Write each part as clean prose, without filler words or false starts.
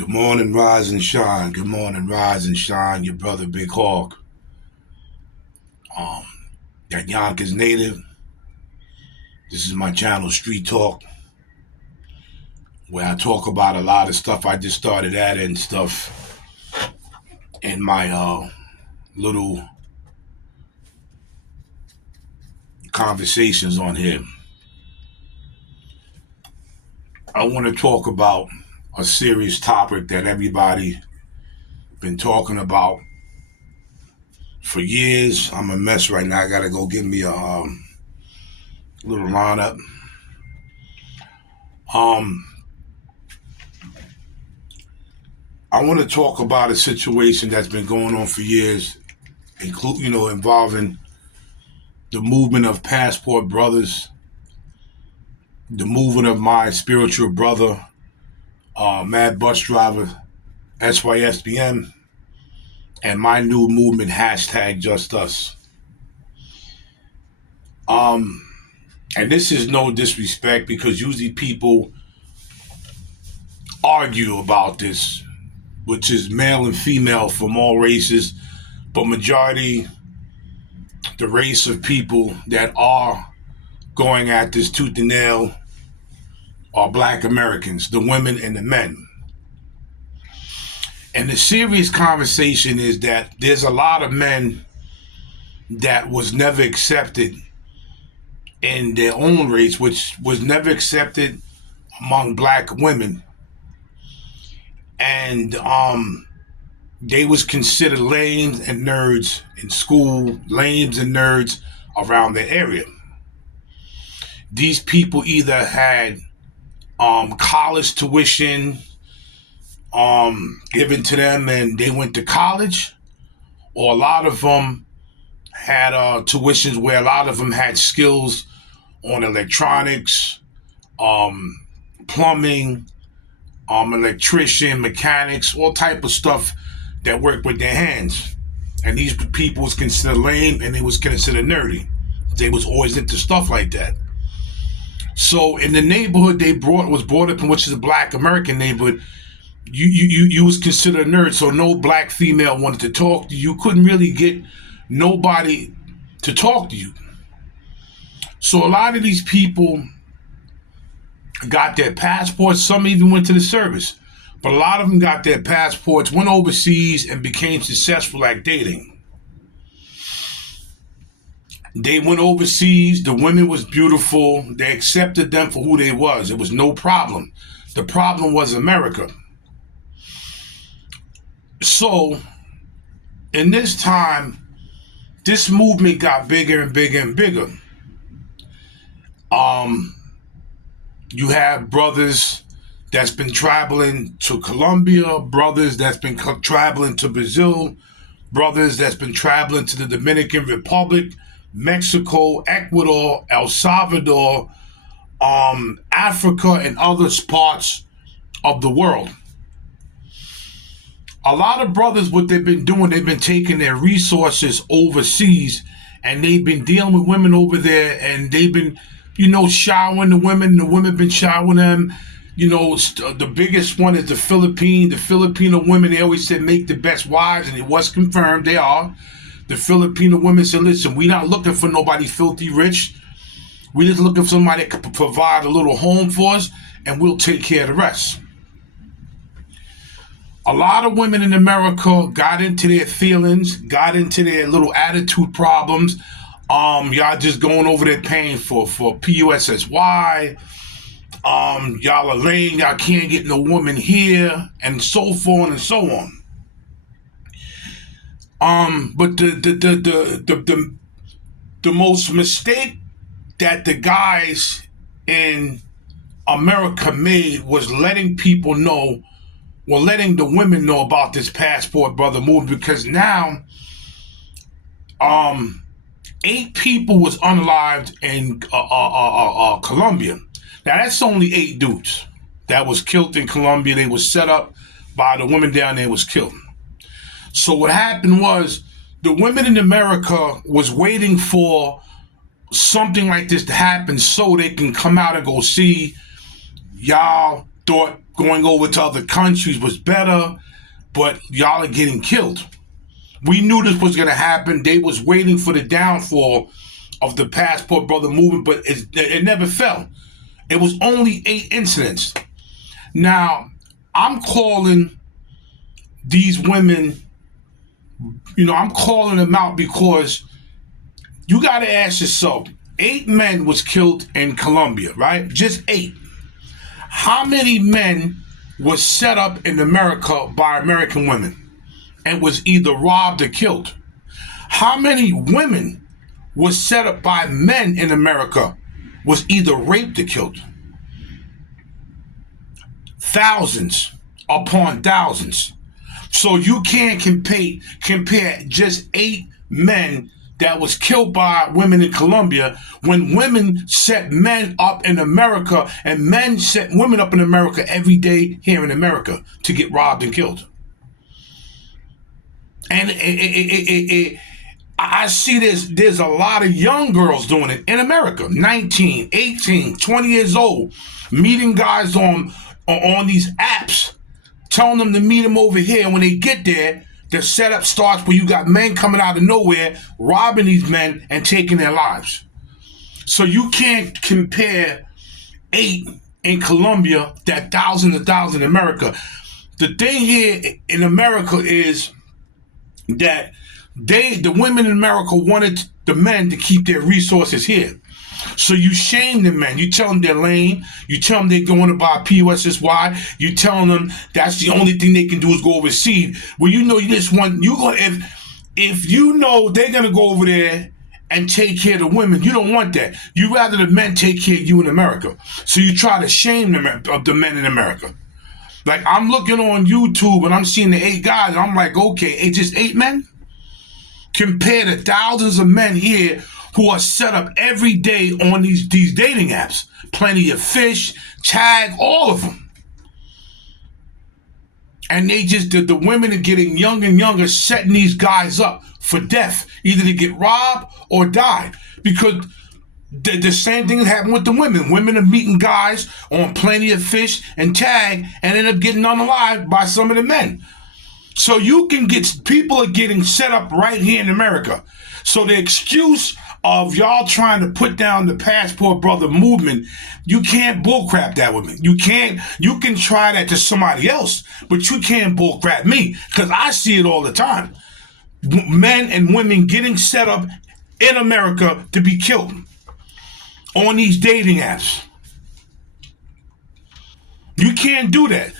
Good morning, rise and shine. Good morning, rise and shine. Your brother Big Hawk. Um, that Yonkers native. This is my channel, Street Talk, where I talk about a lot of stuff. I just started adding stuff in my little conversations on here. I want to talk about a serious topic that everybody been talking about for years. I'm a mess right now. I gotta go get me a little lineup. Um, I want to talk about a situation that's been going on for years, involving the movement of Passport Brothers, the movement of my spiritual brother, Mad Bus Driver, sysbm, and my new movement, hashtag Just Us. And this is no disrespect because usually people argue about this, which is male and female from all races, but majority, the race of people that are going at this tooth and nail are Black Americans, the women and the men. And the serious conversation is that there's a lot of men that was never accepted in their own race, which was never accepted among Black women. And they was considered lames and nerds in school, lames and nerds around the area. These people either had college tuition given to them and they went to college, or a lot of them had tuitions where a lot of them had skills on electronics, plumbing, electrician, mechanics, all type of stuff that work with their hands. And these people was considered lame and they was considered nerdy. They was always into stuff like that. So in the neighborhood was brought up in, which is a Black American neighborhood, you was considered a nerd. So no Black female wanted to talk to you. You couldn't really get nobody to talk to you. So a lot of these people got their passports. Some even went to the service. But a lot of them got their passports, went overseas, and became successful at dating. They went overseas. The women was beautiful. They accepted them for who they was. It was no problem. The problem was America. So in this time, this movement got bigger and bigger and bigger. You have brothers that's been traveling to Colombia, brothers that's been traveling to Brazil, brothers that's been traveling to the Dominican Republic, Mexico, Ecuador, El Salvador, Africa, and other parts of the world. A lot of brothers, what they've been doing, they've been taking their resources overseas and they've been dealing with women over there and they've been, showering the women been showering them. The biggest one is the Filipino women. They always said make the best wives, and it was confirmed they are. The Filipino women said, listen, we're not looking for nobody filthy rich. We're just looking for somebody that can provide a little home for us, and we'll take care of the rest. A lot of women in America got into their feelings, got into their little attitude problems. Y'all just going over there paying for PUSSY. Y'all are lame. Y'all can't get no woman here, and so forth and so on. But the most mistake that the guys in America made was letting the women know about this Passport Brother movement, because now 8 people was unalived in Colombia. Now that's only 8 dudes that was killed in Colombia. They was set up by the women down there, was killed. So what happened was the women in America was waiting for something like this to happen so they can come out and go see. Y'all thought going over to other countries was better, but y'all are getting killed. We knew this was going to happen. They was waiting for the downfall of the Passport Brother movement, but it never fell. It was only 8 incidents. Now, I'm calling these women, I'm calling them out because you got to ask yourself, 8 men was killed in Colombia, right? Just 8. How many men was set up in America by American women and was either robbed or killed? How many women was set up by men in America was either raped or killed? Thousands upon thousands. So you can't compare just 8 men that was killed by women in Colombia when women set men up in America and men set women up in America every day here in America to get robbed and killed. And I see there's a lot of young girls doing it in America, 19, 18, 20 years old, meeting guys on these apps, telling them to meet them over here. And when they get there, the setup starts where you got men coming out of nowhere, robbing these men and taking their lives. So you can't compare 8 in Colombia, that thousands and thousands in America. The thing here in America is that the women in America wanted the men to keep their resources here. So you shame the men. You tell them they're lame. You tell them they're going to buy POSSY. You tell them that's the only thing they can do is go overseas. Well, you just want if you know they're gonna go over there and take care of the women, you don't want that. You rather the men take care of you in America. So you try to shame the men in America. Like I'm looking on YouTube and I'm seeing the 8 guys. And I'm like, okay, it's just 8 men compared to thousands of men here who are set up every day on these dating apps. Plenty of Fish, Tag, all of them. And the women are getting younger and younger, setting these guys up for death, either to get robbed or die. Because the same thing happened with the women. Women are meeting guys on Plenty of Fish and Tag and end up getting unalived by some of the men. So people are getting set up right here in America. So the excuse of y'all trying to put down the Passport Brother movement, you can't bullcrap that with me. You can try that to somebody else, but you can't bullcrap me because I see it all the time. Men and women getting set up in America to be killed on these dating apps. You can't do that.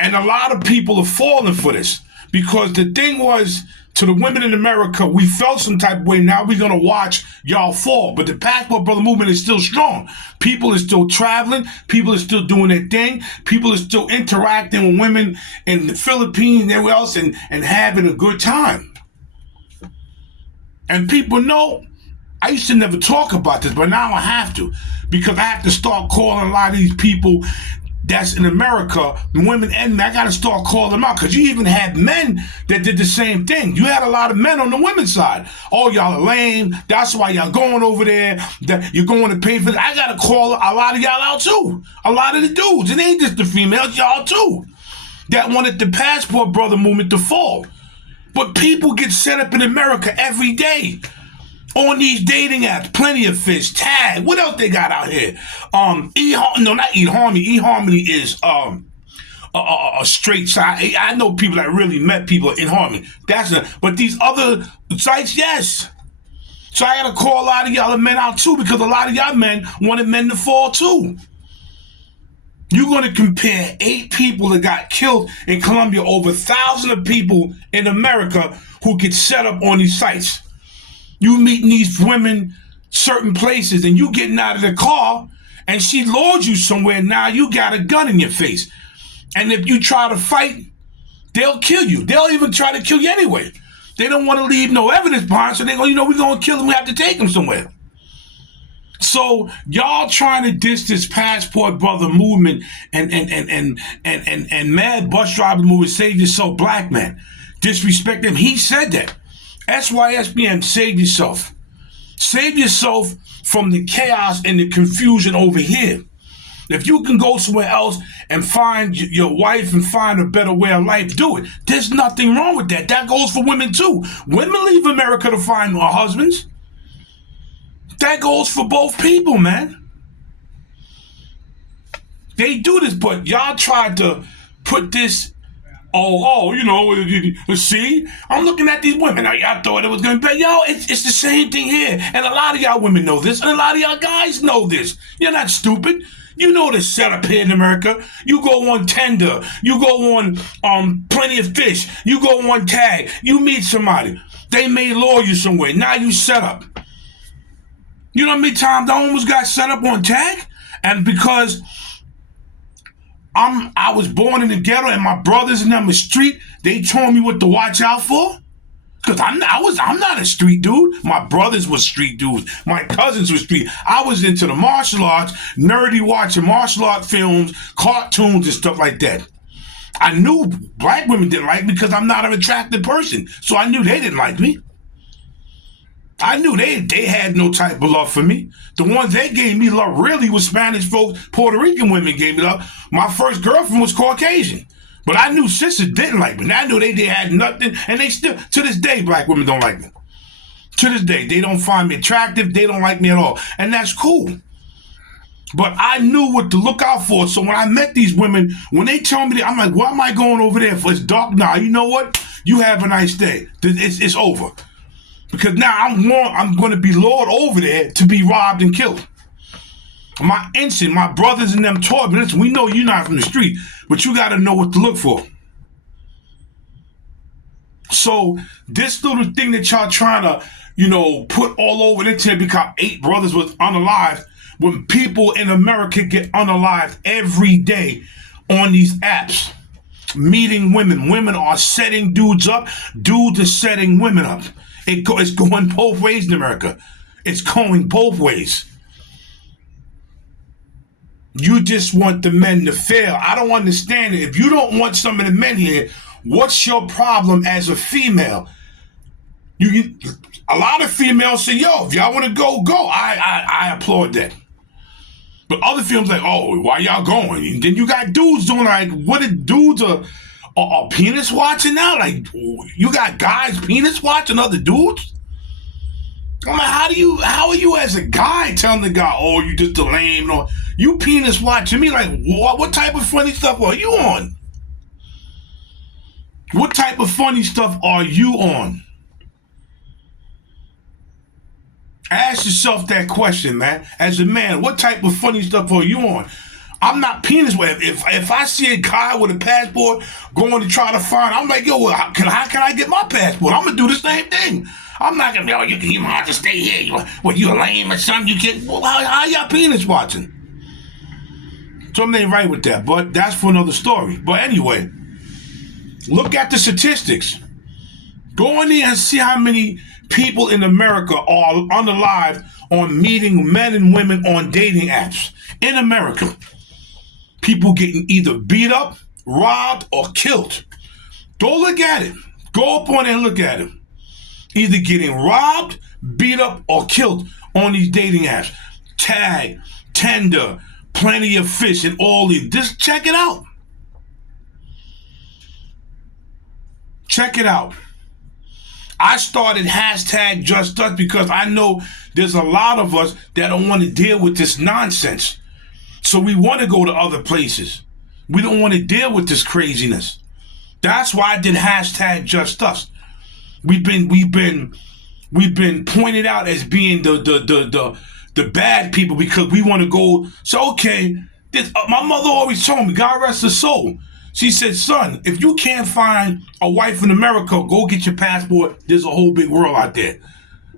And a lot of people are falling for this because the thing was, to the women in America, we felt some type of way. Now we're going to watch y'all fall. But the Passport Brother movement is still strong. People are still traveling. People are still doing their thing. People are still interacting with women in the Philippines and everywhere else and having a good time. And people know, I used to never talk about this, but now I have to. Because I have to start calling a lot of these people that's in America, women and men, I got to start calling them out because you even had men that did the same thing. You had a lot of men on the women's side. Oh, y'all are lame. That's why y'all going over there. You're going to pay for it. I got to call a lot of y'all out too. A lot of the dudes. It ain't just the females, y'all too, that wanted the Passport Brother movement to fall. But people get set up in America every day on these dating apps. Plenty of Fish, Tag. What else they got out here? Not eHarmony. eHarmony is a straight side. I know people that really met people in Harmony. But these other sites, yes. So I gotta call a lot of y'all men out too because a lot of y'all men wanted men to fall too. You're gonna compare 8 people that got killed in Colombia over thousands of people in America who get set up on these sites. You meeting these women certain places and you getting out of the car and she lures you somewhere. Now you got a gun in your face. And if you try to fight, they'll kill you. They'll even try to kill you anyway. They don't want to leave no evidence behind, so they go, we're going to kill him. We have to take him somewhere. So y'all trying to diss this Passport Brother movement and mad bus driver movement, Save Yourself Black Man. Disrespect him. He said that. SYSBM, save yourself. Save yourself from the chaos and the confusion over here. If you can go somewhere else and find your wife and find a better way of life, do it. There's nothing wrong with that. That goes for women too. Women leave America to find more husbands. That goes for both people, man. They do this, but y'all tried to put this, see? I'm looking at these women. Now, y'all thought it was going to be, it's the same thing here. And a lot of y'all women know this, and a lot of y'all guys know this. You're not stupid. You know the setup here in America. You go on Tinder. You go on Plenty of Fish. You go on Tag. You meet somebody. They may lure you somewhere. Now you set up. You know how many times I almost got set up on Tag? And because I was born in the ghetto and my brothers in them were street, they told me what to watch out for. Because I'm not a street dude. My brothers were street dudes. My cousins were street. I was into the martial arts, nerdy watching martial art films, cartoons and stuff like that. I knew black women didn't like me because I'm not an attractive person. So I knew they didn't like me. I knew they had no type of love for me. The ones they gave me love really was Spanish folks, Puerto Rican women gave me love. My first girlfriend was Caucasian. But I knew sisters didn't like me. I knew they had nothing. And they still, to this day, black women don't like me. To this day, they don't find me attractive. They don't like me at all. And that's cool. But I knew what to look out for. So when I met these women, when they tell me that, I'm like, what am I going over there for? It's dark. Nah, you know what? You have a nice day. It's over. Because now I'm going to be lured over there to be robbed and killed. My brothers and them taught me, listen, we know you're not from the street, but you got to know what to look for. So this little thing that y'all trying to, put all over the internet because 8 brothers was unalived, when people in America get unalived every day on these apps, meeting women. Women are setting dudes up. Dudes are setting women up. It's going both ways in America. It's going both ways. You just want the men to fail. I don't understand it. If you don't want some of the men here, what's your problem as a female? A lot of females say, if y'all want to go. I applaud that. But other females like, why y'all going? And then you got dudes doing like, what if dudes are penis watching now? Like, you got guys penis watching other dudes? I'm like, how are you as a guy telling the guy, you just a lame, or you penis watching me? Like, what type of funny stuff are you on? What type of funny stuff are you on? Ask yourself that question, man. As a man, what type of funny stuff are you on? I'm not penis. If I see a guy with a passport going to try to find, I'm like, how can I get my passport? I'm gonna do the same thing. I'm not gonna be, you might have to stay here. You lame or something? You can't. Well, how y'all penis watching? Something ain't right with that, but that's for another story. But anyway, look at the statistics. Go in there and see how many people in America are unalived on meeting men and women on dating apps in America. People getting either beat up, robbed, or killed. Go look at it. Go up on there and look at it. Either getting robbed, beat up, or killed on these dating apps. Tag, Tinder, Plenty of Fish, and all these. Just check it out. Check it out. I started hashtag Just Us because I know there's a lot of us that don't want to deal with this nonsense. So we want to go to other places. We don't want to deal with this craziness. That's why I did hashtag Just Us. We've been pointed out as being the bad people because we want to go. So okay, my mother always told me, God rest her soul. She said, son, if you can't find a wife in America, go get your passport. There's a whole big world out there.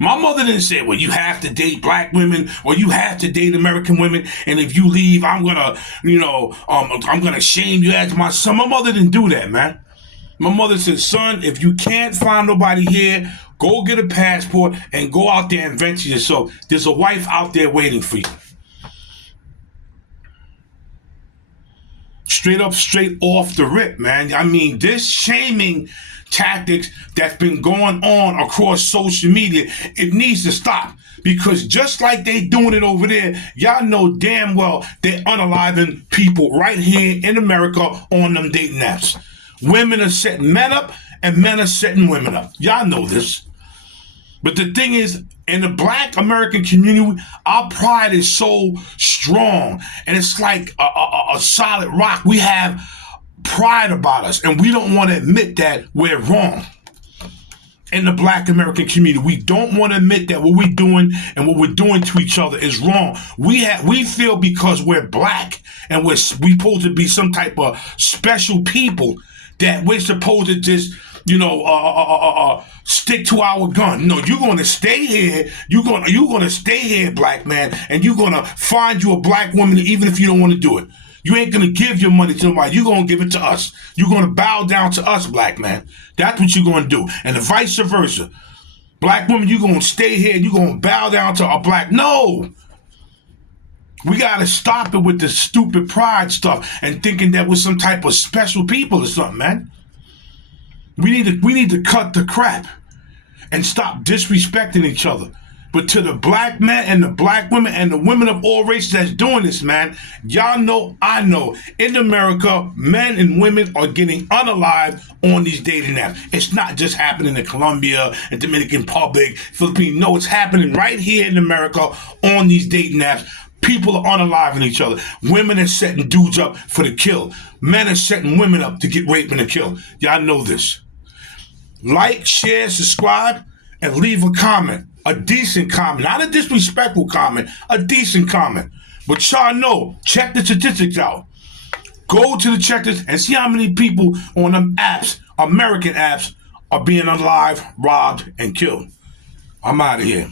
My mother didn't say, well, you have to date black women or you have to date American women. And if you leave, I'm going to shame you as my son. My mother didn't do that, man. My mother said, son, if you can't find nobody here, go get a passport and go out there and venture yourself. There's a wife out there waiting for you. Straight off the rip, man. I mean, this shaming tactics that's been going on across social media, it needs to stop Because just like they doing it over there, y'all know damn well they're unaliving people right here in America on them dating apps. Women are setting men up and men are setting women up. Y'all know this. But the thing is, in the black American community, our pride is so strong and it's like a solid rock. We have pride about us and we don't want to admit that we're wrong. In the black American community, we don't want to admit that what we're doing and what we're doing to each other is wrong. We feel because we're black and we supposed to be some type of special people that we're supposed to just, stick to our gun. No, you're going to stay here. You're going to stay here, black man, and you're going to find you a black woman even if you don't want to do it. You ain't going to give your money to nobody. You're going to give it to us. You're going to bow down to us, black man. That's what you're going to do. And the vice versa. Black women, you're going to stay here and you're going to bow down to a black. No. We got to stop it with the stupid pride stuff and thinking that we're some type of special people or something, man. We need to cut the crap and stop disrespecting each other. But to the black men and the black women and the women of all races that's doing this, man, y'all know, I know, in America, men and women are getting unalived on these dating apps. It's not just happening in Colombia and Dominican Republic, Philippines. No, it's happening right here in America on these dating apps. People are unaliving each other. Women are setting dudes up for the kill. Men are setting women up to get raped and to kill. Y'all know this. Like, share, subscribe, and leave a comment. A decent comment, not a disrespectful comment, a decent comment. But y'all know, check the statistics out. Go to the checkers and see how many people on them apps, American apps, are being unalived, robbed, and killed. I'm out of here.